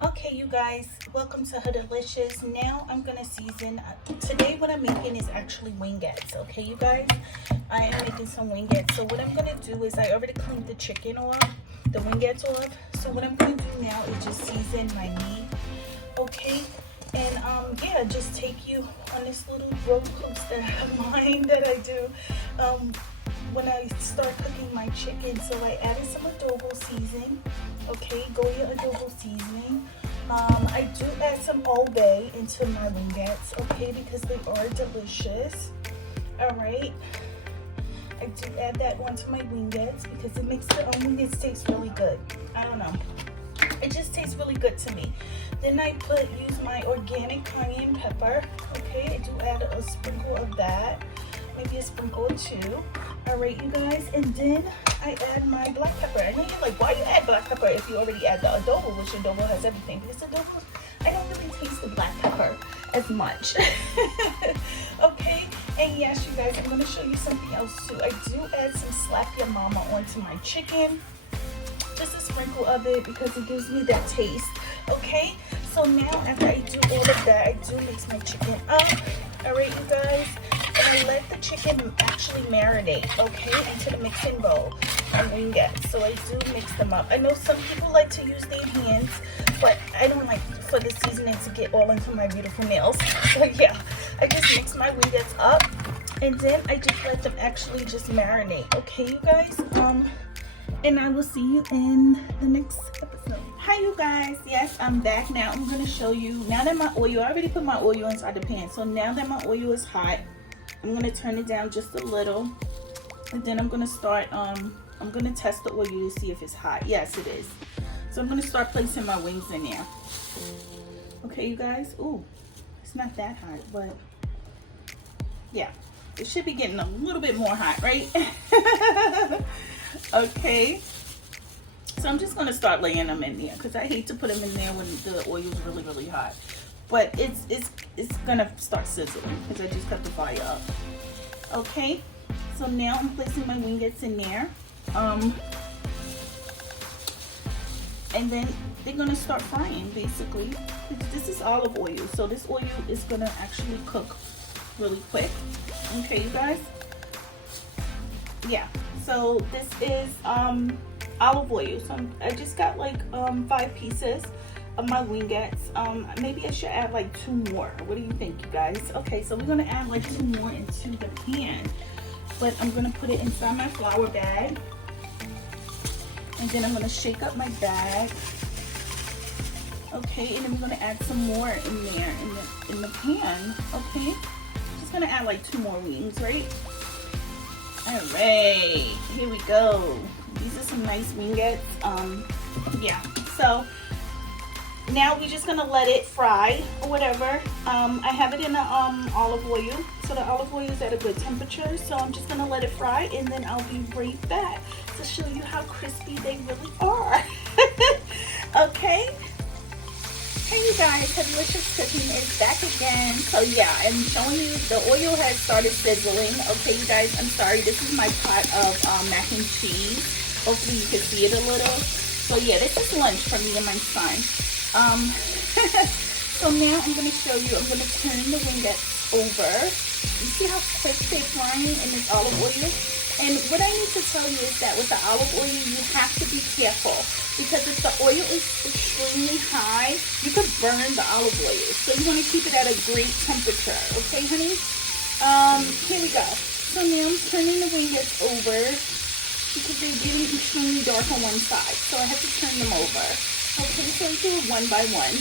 Okay, you guys, welcome to Her Delicious. Now I'm gonna season. Today, what I'm making is actually wingettes. Okay, you guys, I am making some wingettes. So what I'm gonna do is I already cleaned the chicken off, the wingettes off. So what I'm gonna do now is just season my meat. Okay, and yeah, just take you on this little roller coaster of mine that I do. When I start cooking my chicken, so I added some adobo seasoning. Okay, Goya adobo seasoning. I do add some Old Bay into my wingettes, okay, because they are delicious. All right, I do add that onto my wingettes because it makes the wingettes taste really good. I don't know, it just tastes really good to me. Then I use my organic cayenne pepper. Okay, I do add a sprinkle of that, maybe a sprinkle or two. All right, you guys, and then I add my black pepper. I know you're like, why you add black pepper if you already add the adobo, which adobo has everything? Because adobo, I don't really taste the black pepper as much. Okay, and yes, you guys, I'm gonna show you something else too. I do add some Slap Your Mama onto my chicken, just a sprinkle of it because it gives me that taste. Okay, so now after I do all of that, I do mix my chicken up. All right, you guys, and I let the chicken actually marinate, okay, into the mixing bowl and wingettes. So I do mix them up. I know some people like to use their hands, but I don't like for the seasoning to get all into my beautiful nails. So yeah, I just mix my wingettes up, and then I just let them actually just marinate. Okay, you guys. And I will see you in the next episode. Hi, you guys. Yes, I'm back now. I'm going to show you, now that my oil, I already put my oil inside the pan. So now that my oil is hot, I'm going to turn it down just a little. And then I'm going to start, I'm going to test the oil to see if it's hot. Yes, it is. So I'm going to start placing my wings in there. Okay, you guys. Ooh, it's not that hot, but yeah, it should be getting a little bit more hot, right? Okay, so I'm just going to start laying them in there because I hate to put them in there when the oil is really, really hot. But it's going to start sizzling because I just cut the fire up. Okay, so now I'm placing my wingettes in there. And then they're going to start frying, basically. This is olive oil, so this oil is going to actually cook really quick. Okay, you guys? Yeah. So this is olive oil. So I just got like 5 pieces of my wingettes. Maybe I should add like 2 more. What do you think, you guys? Okay, so we're gonna add like 2 more into the pan, but I'm gonna put it inside my flour bag, and then I'm gonna shake up my bag. Okay, and then we're gonna add some more in there in the pan. Okay, just gonna add like 2 more wings, right? All right, here we go. These are some nice wingettes. Yeah, so now we're just gonna let it fry or whatever. I have it in the olive oil, so the olive oil is at a good temperature. So I'm just gonna let it fry, and then I'll be right back to show you how crispy they really are. Okay. Hey, you guys, Her Delicious Cooking is back again. So yeah, I'm showing you the oil has started sizzling. Okay, you guys, I'm sorry. This is my pot of mac and cheese. Hopefully you can see it a little. So yeah, this is lunch for me and my son. So now I'm going to show you, I'm going to turn the wingettes over. You see how quick they're frying in this olive oil? And what I need to tell you is that with the olive oil, you have to be careful, because if the oil is extremely high, you could burn the olive oil. So you want to keep it at a great temperature. Okay, honey? Here we go. So now I'm turning the wingettes over because they're getting extremely dark on one side. So I have to turn them over. Okay, so I do it one by one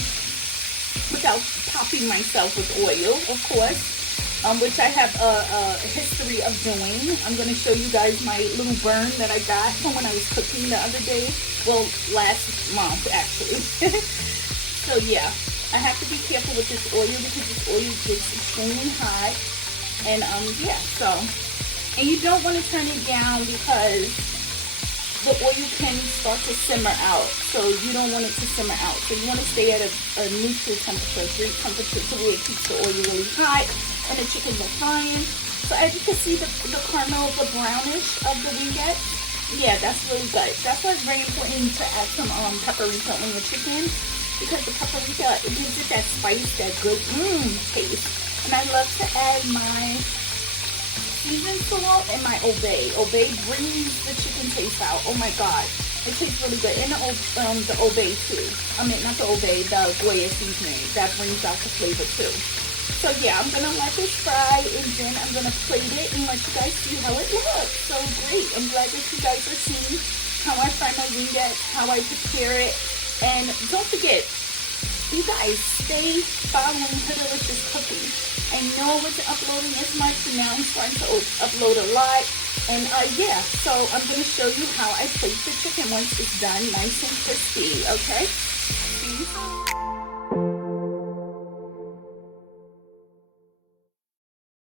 without popping myself with oil, of course. Which I have a history of doing. I'm going to show you guys my little burn that I got from when I was cooking the other day. Well, last month, actually. So, yeah, I have to be careful with this oil because this oil gets extremely hot. And, yeah, so. And you don't want to turn it down because the oil can start to simmer out. So, you don't want it to simmer out. So, you want to stay at a neutral temperature, a great temperature, to where it keeps the oil really hot. And the chickens are frying. So as you can see, the caramel, the brownish of the wingette, yeah, that's really good. That's why it's very important to add some paprika on your chicken. because the paprika, it gives it that spice, that good taste. And I love to add my seasoned salt and my Old Bay. Old Bay brings the chicken taste out. Oh my god, it tastes really good. And the Old Bay too. I mean, not the Old Bay, the Goya seasoning. That brings out the flavor too. So yeah, I'm gonna let this fry, and then I'm gonna plate it and let you guys see how it looks. So great. I'm glad that you guys are seeing how I fry my wingettes, how I prepare it. And don't forget, you guys, stay following Hoodalicious Cooking. I know I wasn't uploading as much, and now I'm starting to upload a lot. And yeah, so I'm going to show you how I plate the chicken once it's done nice and crispy, okay? See?